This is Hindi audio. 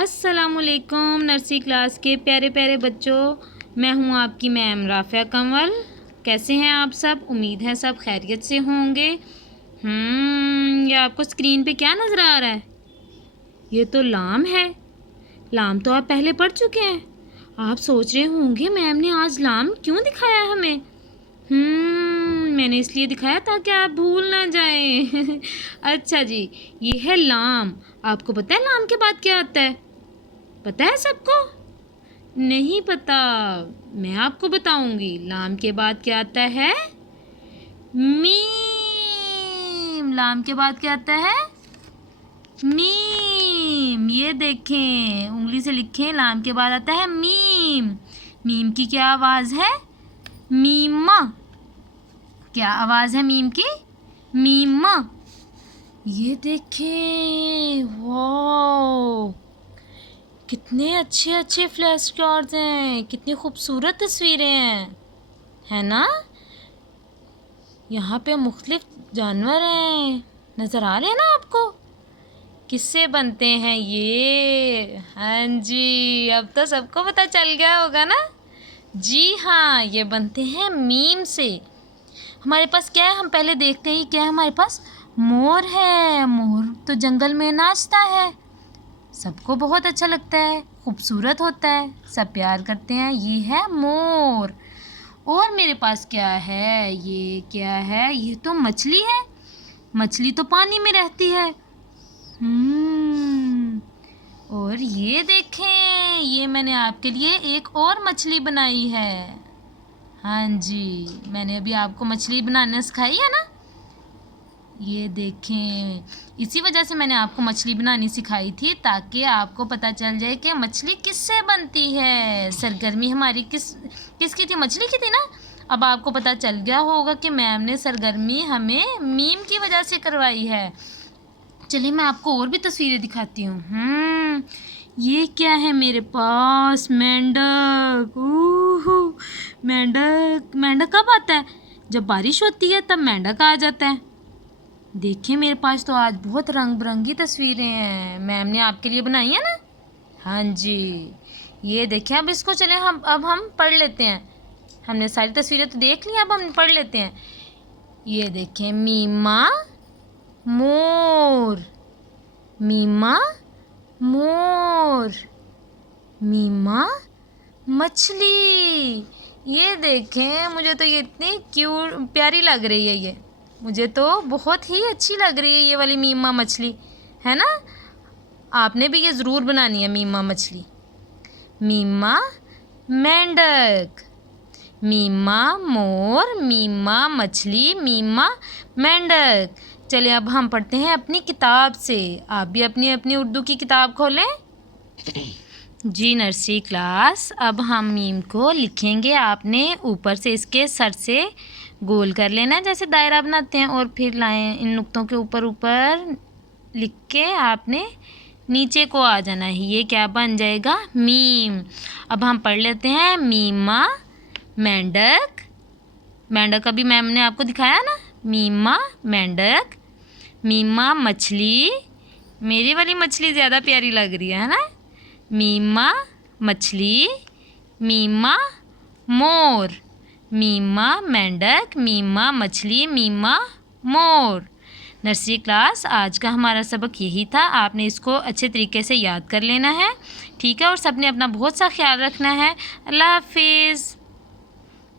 अस्सलामुअलैकुम नर्सरी क्लास के प्यारे प्यारे बच्चों, मैं हूं आपकी मैम राफ़िया कंवल। कैसे हैं आप सब? उम्मीद है सब खैरियत से होंगे। ये आपको स्क्रीन पे क्या नज़र आ रहा है? ये तो लाम है। लाम तो आप पहले पढ़ चुके हैं। आप सोच रहे होंगे मैम ने आज लाम क्यों दिखाया हमें? मैंने इसलिए दिखाया ताकि आप भूल ना जाएं। अच्छा जी, ये है लाम। आपको पता है लाम के बाद क्या आता है? पता है सबको? नहीं पता? मैं आपको बताऊंगी। लाम के बाद क्या आता है? मीम। लाम के बाद क्या आता है? मीम। ये देखें, उंगली से लिखें। लाम के बाद आता है मीम। मीम की क्या आवाज़ है? मीमा। क्या आवाज़ है मीम की? मीमा। ये देखें, वाह, कितने अच्छे अच्छे फ्लैश कार्ड्स हैं, कितनी खूबसूरत तस्वीरें हैं, है ना? यहाँ पे मुख्तलिफ जानवर हैं, नज़र आ रहे हैं ना आपको? किससे बनते हैं ये? हाँ जी, अब तो सबको पता चल गया होगा ना? जी हाँ, ये बनते हैं मीम से। हमारे पास क्या है, हम पहले देखते हैं क्या है हमारे पास। मोर है। मोर तो जंगल में नाचता है, सबको बहुत अच्छा लगता है, खूबसूरत होता है, सब प्यार करते हैं। ये है मोर। और मेरे पास क्या है? ये क्या है? ये तो मछली है। मछली तो पानी में रहती है। और ये देखें, ये मैंने आपके लिए एक और मछली बनाई है। हाँ जी, मैंने अभी आपको मछली बनाना सिखाई है ना? ये देखें, इसी वजह से मैंने आपको मछली बनानी सिखाई थी, ताकि आपको पता चल जाए कि मछली किससे बनती है। सरगर्मी हमारी किसकी थी? मछली की थी ना? अब आपको पता चल गया होगा कि मैम ने सरगर्मी हमें मीम की वजह से करवाई है। चलिए मैं आपको और भी तस्वीरें दिखाती हूँ। ये क्या है मेरे पास? मेंढक। मेंढक। मेंढक कब आता है? जब बारिश होती है तब मेंढक आ जाता है। देखिए, मेरे पास तो आज बहुत रंग बिरंगी तस्वीरें हैं, मैम ने आपके लिए बनाई है ना? हाँ जी, ये देखिए। अब इसको चले हम पढ़ लेते हैं। हमने सारी तस्वीरें तो देख ली, अब हम पढ़ लेते हैं। ये देखें, मीमा मोर। मीमा मोर। मीमा मछली। ये देखें, मुझे तो ये इतनी क्यूट प्यारी लग रही है। ये मुझे तो बहुत ही अच्छी लग रही है, ये वाली मीमा मछली, है ना? आपने भी ये ज़रूर बनानी है मीमा मछली। मीमा मेंढक। मीमा मोर। मीमा मछली। मीमा मेंढक। चलिए अब हम पढ़ते हैं अपनी किताब से। आप भी अपनी अपनी उर्दू की किताब खोलें। जी नर्सरी क्लास, अब हम मीम को लिखेंगे। आपने ऊपर से इसके सर से गोल कर लेना है, जैसे दायरा बनाते हैं, और फिर लाइन इन नुक्तों के ऊपर ऊपर लिख के आपने नीचे को आ जाना है। ये क्या बन जाएगा? मीम। अब हम पढ़ लेते हैं। मीमा मेंढक। मेंढक अभी मैम ने आपको दिखाया ना? मीमा मेंढक। मीमा मछली। मेरी वाली मछली ज़्यादा प्यारी लग रही है ना? मीमा मछली। मीमा मोर। मीमा मेंढक। मीमा मछली। मीमा मोर। नर्सरी क्लास, आज का हमारा सबक यही था। आपने इसको अच्छे तरीके से याद कर लेना है, ठीक है? और सबने अपना बहुत सा ख्याल रखना है। अल्लाह हाफिज़।